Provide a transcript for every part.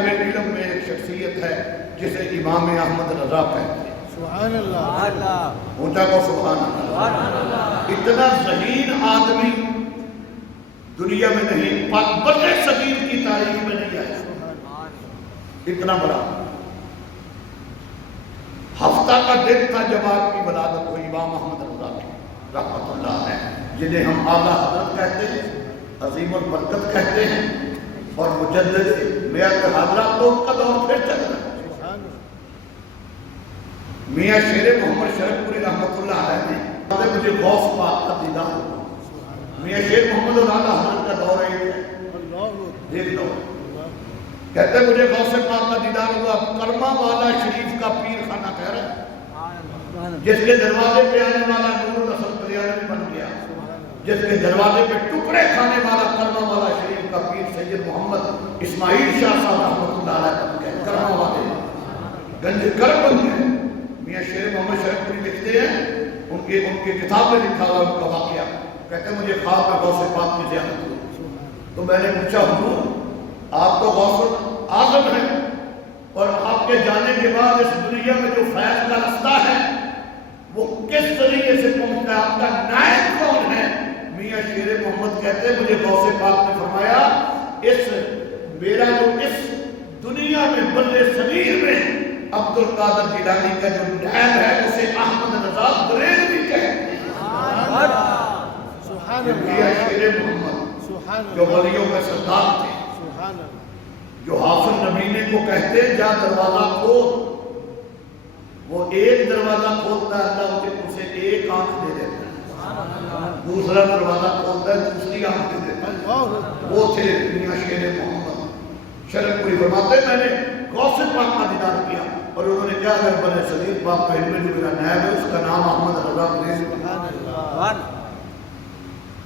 طالب علم میں ایک شخصیت ہے جسے امام احمد رضا کہتے ہیں. سبحان اللہ. اونچا کو سبحان اللہ. اتنا ذہین آدمی دنیا میں نہیں، بر صغیر کی تاریخ میں نہیں آیا. اتنا بڑا. ہفتہ کا دن تھا جب آپ کی ولادت ہوئی امام احمد رضا کی رحمت اللہ ہے، جنہیں ہم اعلیٰ حضرت کہتے ہیں، عظیم البرکت کہتے ہیں، اور مجدد میت حضرات کو کا دور پھر چل رہا ہے. میاں شیر محمد شرف پوری رحمت اللہ علیہ نے مجھے غوث پاک کا دیدار ہوا. میاں شیر محمد اور اعلیٰ حضرت کا دور ہے، دیکھ لو. کہتے ہیں مجھے غوث پاک کا دیدار ہوا. کرما والا شریف کا پیر خانہ کہہ رہا ہے، جس کے دروازے پہ آنے والا نور اصل قلیانوی بن گیا، جس کے دروازے پہ ٹکڑے کھانے والا کرما والا شریف کا پیر سید محمد اسماعیل شاہ صاحب رحمۃ اللہ علیہ بن گئے. کرما والے گنج کرم بن گئے. میاں شیر محمد شریف پوری لکھتے ہیں، ان کی کتاب میں لکھا ہوا ان کا واقعہ. کہتے ہیں مجھے خواب میں غوث پاک کی زیارت ہوئی، تو میں نے پوچھا حضور آپ تو غوث اعظم ہیں، اور آپ کے جانے کے بعد اس دنیا میں جو فیض کا رستہ ہے وہ کس طریقے سے پہنچتا ہے، آپ کا نائب کون ہے؟ میاں شیر محمد کہتے ہیں مجھے غوث پاک نے فرمایا میرا جو اس دنیا میں بر صغیر میں عبد القادر جیلانی کا جو نائب ہے اسے احمد رضا بریلوی کہتے ہیں. میاں شیر محمد جو ولیوں کا سردار تھے، جو حافظ نبینے کو کہتے ہیں جا دروازہ کھول، وہ ایک دروازہ کھولتا ہے اللہ اسے ایک آنکھ دے دیتا ہے، دوسرا دروازہ کھولتا ہے دوسری آنکھ دے دیتا ہے. وہ تھے میاں شیر محمد شرف پوری. فرماتے ہیں میں نے غوث پاک کا دیدار کیا، اور انہوں نے کیا اگر بر صغیر پاک کا علم جو میرا نائب ہے اس کا نام احمد رضا بریلوی.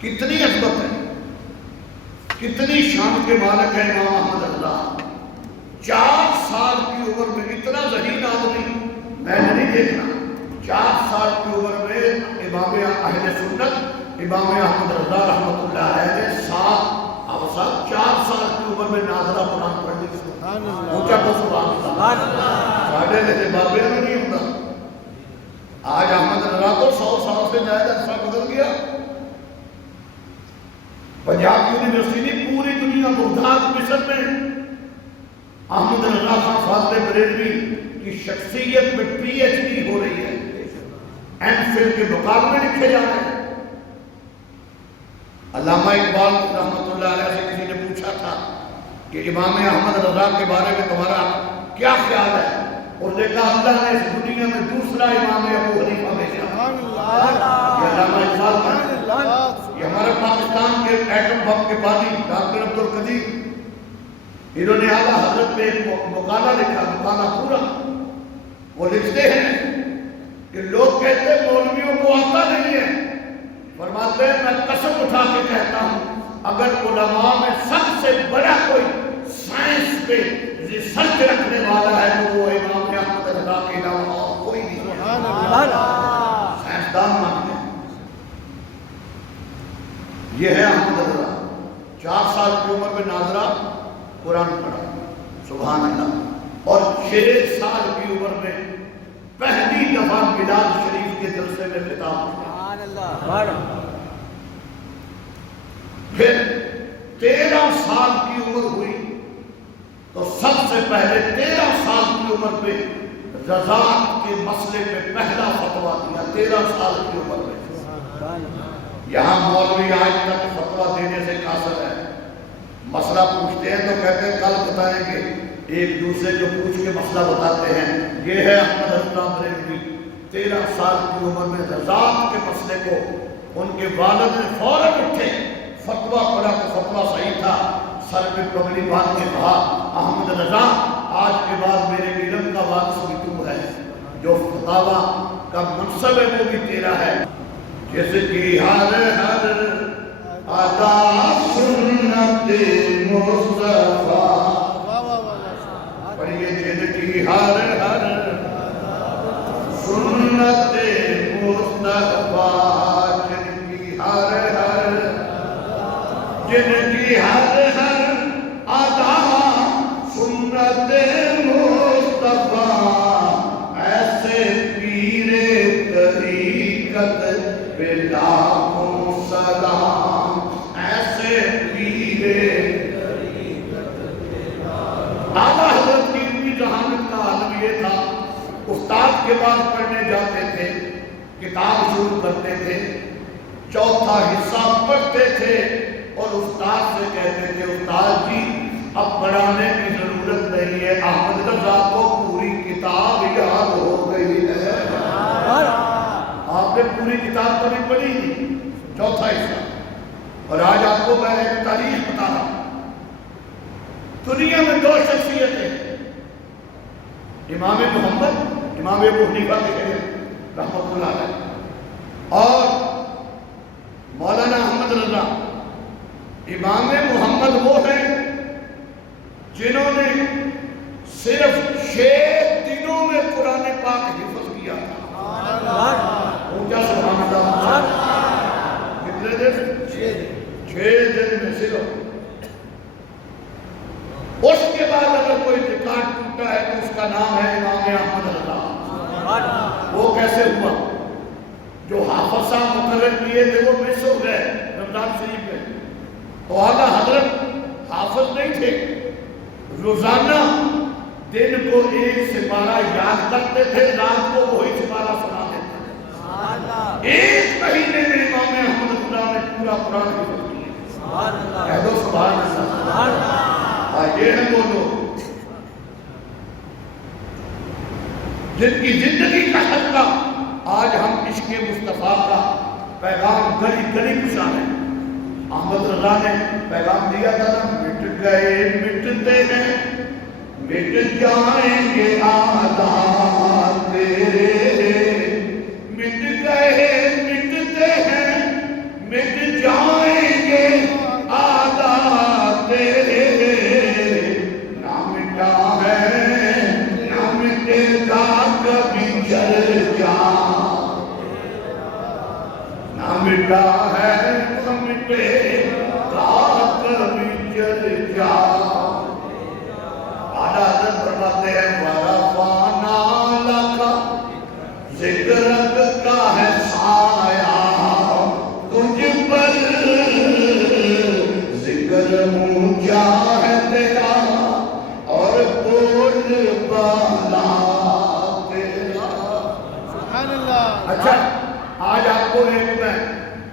کتنی عظمت ہے، کتنی شان کے مالک ہے امام احمد رضا. 4 سال کی عمر میں اتنا ذہین آدمی میں نے نہیں دیکھنا. 4 سال کی عمر میں امام اہل سنت امام احمد رضا رحمت اللہ علیہ نے 4 سال کی عمر میں ناظرہ قرآن پڑھ لی. اونچا کو سبحان اللہ. ساڑھے جیسے بابیہ میں نہیں ہوتا. آج احمد رضا کو 100 سال سے زیادہ عرصہ گزر گیا. پنجاب یونیورسٹی پوری دنیا بغداد مصر میں احمد رضا خان فاضل بریلوی کی شخصیت میں پی ایچ ڈی ہو رہی ہے. ایم فل کے مقابلے لکھے جا رہے ہیں. علامہ اقبال رحمت اللہ علیہ سے کسی نے پوچھا تھا کہ امام احمد رضا کے بارے میں تمہارا کیا خیال ہے؟ اور دیکھا اللہ نے اس دنیا میں دوسرا امام ابو حنیفہ بھیجا. یہ علامہ اقبال کا، یہ ہمارے پاکستان کے ایٹم بم کے بانی ڈاکٹر عبد القدیر، انہوں نے اعلیٰ حضرت میں ایک مقالہ لکھا، مقالہ پورا. وہ لکھتے ہیں کہ لوگ کہتے ہیں مولویوں کو آتا نہیں ہے. فرماتے ہیں میں قسم اٹھا کے کہتا ہوں اگر علماء میں سب سے بڑا کوئی سائنس پہ ریسرچ رکھنے والا ہے تو وہ امام احمد رضا کے علاوہ اور کوئی نہیں. سائنسدان مانتے ہیں. یہ ہے احمد رضا. 4 سال کی عمر میں ناظرہ قرآن پڑھا. سبحان اللہ. اور 6 سال کی عمر میں پہلی دفعہ میلاد شریف کے جلسے میں خطاب کیا. پھر 13 سال کی عمر ہوئی تو سب سے پہلے 13 سال کی عمر پہ رضاعت کے مسئلے پہ پہلا فتویٰ دیا. 13 سال کی عمر میں. یہاں مولوی آج تک فتویٰ دینے سے قاصر ہے. مسئلہ پوچھتے ہیں تو کہتے ہیں کل بتائیں گے. ایک دوسرے جو پوچھ کے مسئلہ بتاتے ہیں. یہ ہے احمد رضا بریلوی. 13 سال کی عمر میں رضاعت کے مسئلے کو ان کے والد نے فوراً اٹھے، فتویٰ پڑھا تو فتویٰ صحیح تھا. سر پہ پگڑی باندھ کے کہا احمد رضا آج کے بعد میرے علم کا وارث بھی تو ہے، جو فتاویٰ کا منصب ہے وہ بھی تیرا ہے. جس کی ہر ہر ادا سنت مصطفیٰ، پڑھیے جن کی ہر ہر سنت مصطفیٰ، جن کی ہر ہر ادا سنت طریقت مصطفیٰ ایسے پیر طریقت پہ لاکھوں سلام ایسے پیر اعلیٰ حضرت کی علمی ذہانت کا عالم یہ تھا استاد کے پاس پڑھنے جاتے تھے کتاب شروع کرتے تھے چوتھا حصہ پڑھتے تھے اور استاد سے کہتے تھے استاد جی اب پڑھانے کی ضرورت نہیں ہے احمد رضا کو پوری کتاب یاد ہو گئی ہے آپ نے پوری کتاب تو نہیں پڑھی چوتھا حصہ اور آج آپ کو میں ایک تاریخ بتا رہا ہوں دنیا میں دو شخصیتیں امام محمد امام ابو حنیفہ کے رحمۃ اللہ علیہ اور مولانا احمد رضا امام محمد وہ ہیں جنہوں نے صرف 6 دنوں میں قرآن پاک حفظ کیا تھا کیا سبحان اللہ کتنے دن 6 دن میں صرف اس کے بعد اگر کوئی ریکارڈ ٹوٹا ہے تو اس کا نام ہے امام احمد رضا وہ کیسے ہوا جو حافظ صاحب مقرر کیے تھے وہ مس ہو گئے رمضان شریف میں تو اعلیٰ حضرت حافظ نہیں تھے روزانہ دن کو ایک سپارہ یاد کرتے تھے رات کو وہی سپارہ سنا دیتے تھے 1 مہینے میں امام احمد رضا نے پورا قرآن حفظ کیا کہہ دو سبحان اللہ یہ ہیں وہ لوگ جن کی زندگی کا حلقہ آج ہم عشق مصطفیٰ کا پیغام گلی گلی پہنچا رہے ہیں احمد رضا نے پیغام دیا تھا نا مٹ گئے مٹتے ہیں مٹ جائیں گے عادات تیرے مٹ گئے مٹتے ہیں مٹ جائیں گے عادات تیرے نہ مٹا ہے نہ مٹے گا کبھی چرچا نہ مٹا ہے نہ مٹے گا کبھی چرچا اعلیٰ حضرت فرماتے ہیں ورفعنا لک ذکرک کا ہے سایہ تجھ پر ذکر اونچا ہے تیرا اور بول بالا تیرا سبحان اللہ اچھا آج آپ کو ایک میں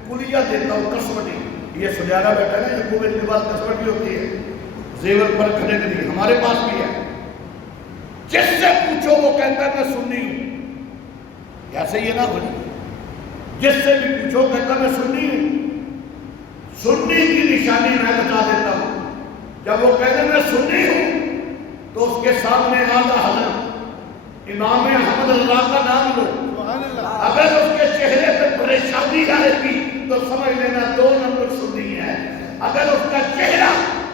کلیہ دیتا ہوں قسمتی یہ سنیارہ بیٹھا ہے جو کوویت کے بعد قسمتی ہوتی ہے زیور پر کھڑے کے لیے ہمارے پاس بھی ہے جس سے پوچھو وہ کہتا ہے میں سنی ہوں ایسے یہ نہ بنی جس سے بھی پوچھو کہتا ہے میں سنی ہوں سنی کی نشانی میں بتا دیتا ہوں جب وہ کہتے میں سنی ہوں تو اس کے سامنے اعلیٰ حضرت امام احمد رضا کا نام لو سبحان اللہ اگر اس کے چہرے پہ پریشانی آئے گی تو سمجھ لینا 2 نمبر سنی ہے اگر اس کا چہرہ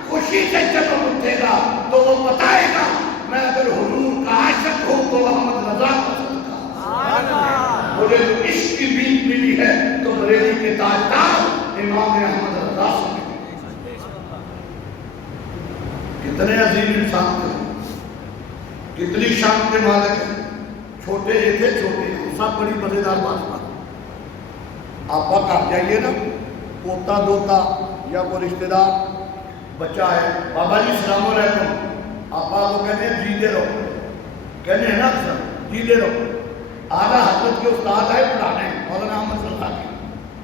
خوشی سے چمک اٹھے گا تو وہ بتائے گا میں اگر حضور کا عاشق ہوں تو احمد رضا کا صدقہ مجھے جو عشق کی بیت ملی ہے تو بریلی کے تاجدار امام احمد رضا سے ملی کتنے عظیم انسان تھے کتنی شان کے مالک ہیں چھوٹے یہ تھے چھوٹے سب بڑی مزیدار بات آپ کا گھر جائیے نا پوتا دوتا یا کوئی رشتہ دار بچہ ہے بابا جی السلام علیکم آپ کو کہتے ہیں جیتے رہو کہتے ہیں نا سر جیتے رہو اعلیٰ حضرت کے استاد آئے پڑھانے مولانا احمد صلی اللہ علیہ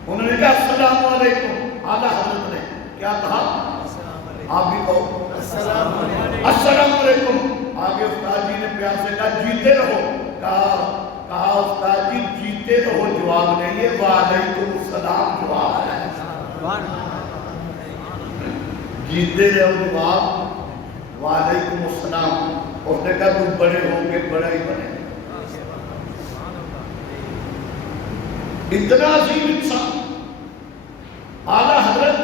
انہوں نے کہا السلام علیکم اعلیٰ حضرت نے کیا کہا آپ بھی کہو السلام علیکم آگے استاد جی نے پیار سے کہا جیتے رہو کہا استاد جی جیتے رہو جواب نہیں ہے وعلیکم السلام جواب ہے جیتے رہو جواب وعلیکم السلام اس نے کہا تم بڑے ہو کے بڑا ہی بنے اتنا عظیم انسان اعلیٰ حضرت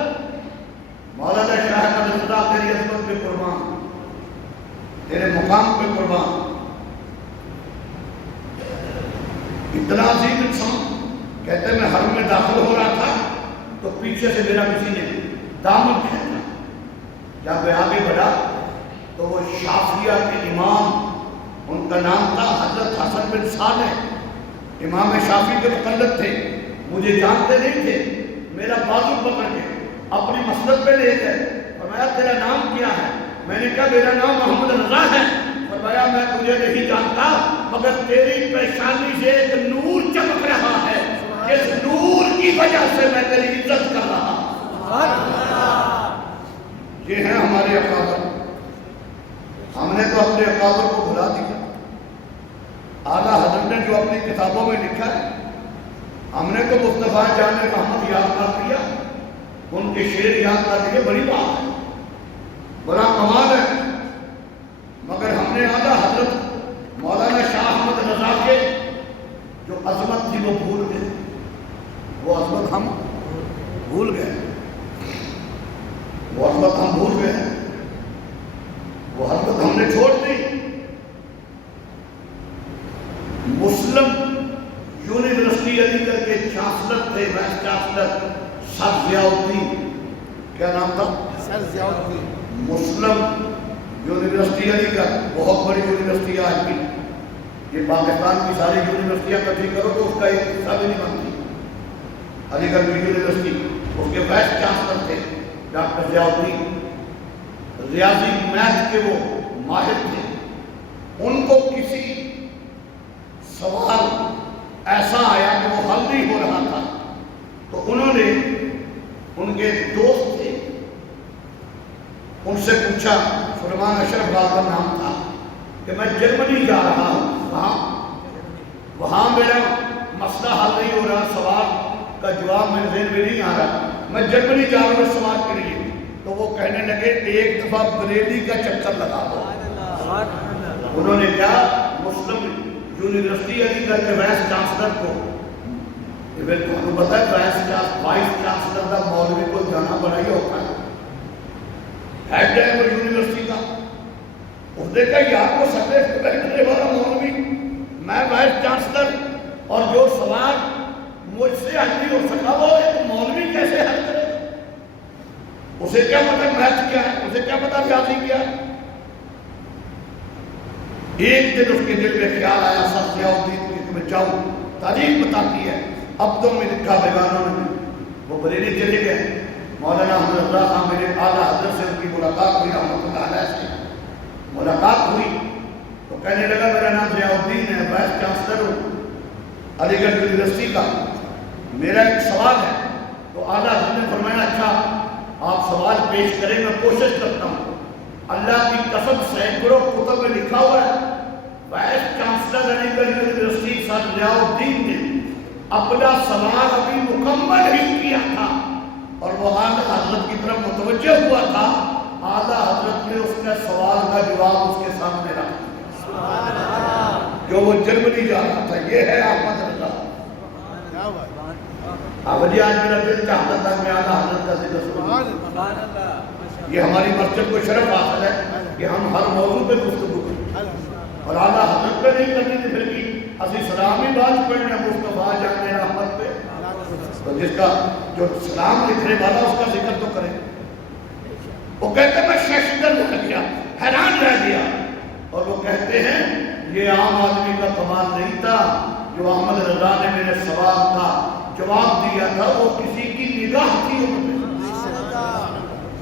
مولانا شاہ احمد رضا تیری عظمت پہ قربان تیرے مقام پہ قربان اتنا عظیم انسان کہتے ہیں میں حرم میں داخل ہو رہا تھا تو پیچھے سے میرا کسی نے دامن کھینچا جب میں آگے بڑھا تو وہ شافعیہ کے امام، ان کا نام تھا حضرت حسن بن صالح، امام شافعی کے مقلد تھے، مجھے جانتے نہیں تھے، میرا بازو پکڑ کے اپنی مسجد پہ لے گئے، فرمایا تیرا نام کیا ہے؟ میں نے کہا میرا نام محمد رضا ہے۔ فرمایا میں تجھے نہیں جانتا مگر تیری پیشانی سے ایک نور چمک رہا ہے، اس نور کی وجہ سے میں تیری عزت کر رہا ہوں۔ یہ ہیں ہمارے اکابر، ہم نے تو اپنے اکابر کو بھلا دیا۔ اعلیٰ حضرت نے جو اپنی کتابوں میں لکھا ہے، ہم نے تو مصطفیٰ جان رحمت یاد کر دیا، ان کے شعر یاد کر دیے، بڑی بات ہے، بڑا کمال ہے، مگر ہم نے اعلیٰ حضرت مولانا شاہ احمد رضا کے جو عظمت تھی وہ بھول گئے، وہ عظمت ہم بھول گئے، وہ عظمت ہم بھول گئے، وہ عظمت ہم نے چھوڑ دی۔ مسلم یونیورسٹی علی گڑھ کے چانسلر تھے، وائس چانسلر سر ضیاء الدین، کیا نام تھا؟ سر ضیاء الدین۔ مسلم یونیورسٹی علی گڑھ بہت بڑی یونیورسٹی ہے آج کی، یہ پاکستان کی ساری یونیورسٹیاں اکٹھی کرو تو اس کا ایک حصہ بھی نہیں بنتی۔ علی گڑھ کی یونیورسٹی، اس کے وائس چانسلر تھے ڈاکٹر ضیاء الدین، ریاضی میتھ کے وہ ماہر تھے۔ ان کو کسی سوال ایسا آیا کہ وہ حل نہیں ہو رہا تھا، تو انہوں نے، ان کے دوست تھے، ان سے پوچھا، سلیمان اشرف بال کا نام تھا، کہ میں جرمنی جا رہا ہوں، وہاں میرا مسئلہ حل نہیں ہو رہا، سوال کا جواب میرے ذہن میں نہیں آ رہا، میں جرمنی جا رہا ہوں اس سوال کے لیے۔ تو وہ کہنے لگے ایک دفعہ بریلی کا چکر لگا دو۔ انہوں نے کہا مسلم یونیورسٹی علی گڑھ کے وائس چانسلر کو، ایون تو ہمیں پتا ہے وائس چانسلر کا مولوی کو جانا بڑا ہی ہوتا ہے، ہیڈ ہے وہ یونیورسٹی کا، اس نے کہا یار کو سکتے بیٹھنے والا مولوی، میں وائس چانسلر، اور جو سوال مجھ سے حل نہیں ہو سکا وہ ایک مولوی کیسے حل کرے؟ اسے کیا پتا میتھ کیا ہے، اسے کیا پتا ریاضی کیا ہے؟ ایک دن اس کے دل میں خیال آیا سر ضیاء الدین کی کہ میں جاؤں، تاریخ بتاتی ہے عبدوں میں لکھا بیگانوں میں، وہ بریلی چلے گئے، مولانا احمد رضا خان میرے اعلیٰ حضرت سے ان کی ملاقات ہوئی، رحمۃ اللہ علیہ سے ملاقات ہوئی، تو کہنے لگا میرا نام ضیاء الدین ہے، وائس چانسلر ہوں علی گڑھ یونیورسٹی کا، میرا ایک سوال ہے۔ تو اعلیٰ حضرت نے فرمایا اچھا آپ سوال پیش کریں، میں کوشش کرتا ہوں۔ اللہ کی قسم سینکڑوں کتب میں لکھا ہوا ہے وائس چانسلر علی گڑھ یونیورسٹی سر ضیاء الدین نے اپنا سوال ابھی مکمل ہی کیا تھا اور وہ اعلیٰ حضرت کی طرف متوجہ ہوا تھا، اعلیٰ حضرت نے اس کے سوال کا جواب اس کے سامنے رکھ دیا جو وہ جرمنی جا رہا تھا۔ یہ ہے احمد رضا۔ جی آج میرا دل چاہتا تھا کہ اعلیٰ حضرت کا ذکر سنوں، یہ ہماری مسجد کو شرف حاصل ہے کہ ہم ہر موضوع پہ گفتگو کریں، اور اعلیٰ حضرت پہ نہیں کرنی تھی، پھر بھی اسی سلامی بات پڑھنے مصطفیٰ جان رحمت پہ، تو جس کا جو سلام لکھنے والا اس کا ذکر تو کریں۔ وہ کہتے میں ششدر رہ گیا، حیران رہ گیا، اور وہ کہتے ہیں یہ عام آدمی کا کمال نہیں تھا، جو احمد رضا نے میرے سوال کا جواب دیا تھا وہ کسی کی نگاہ تھی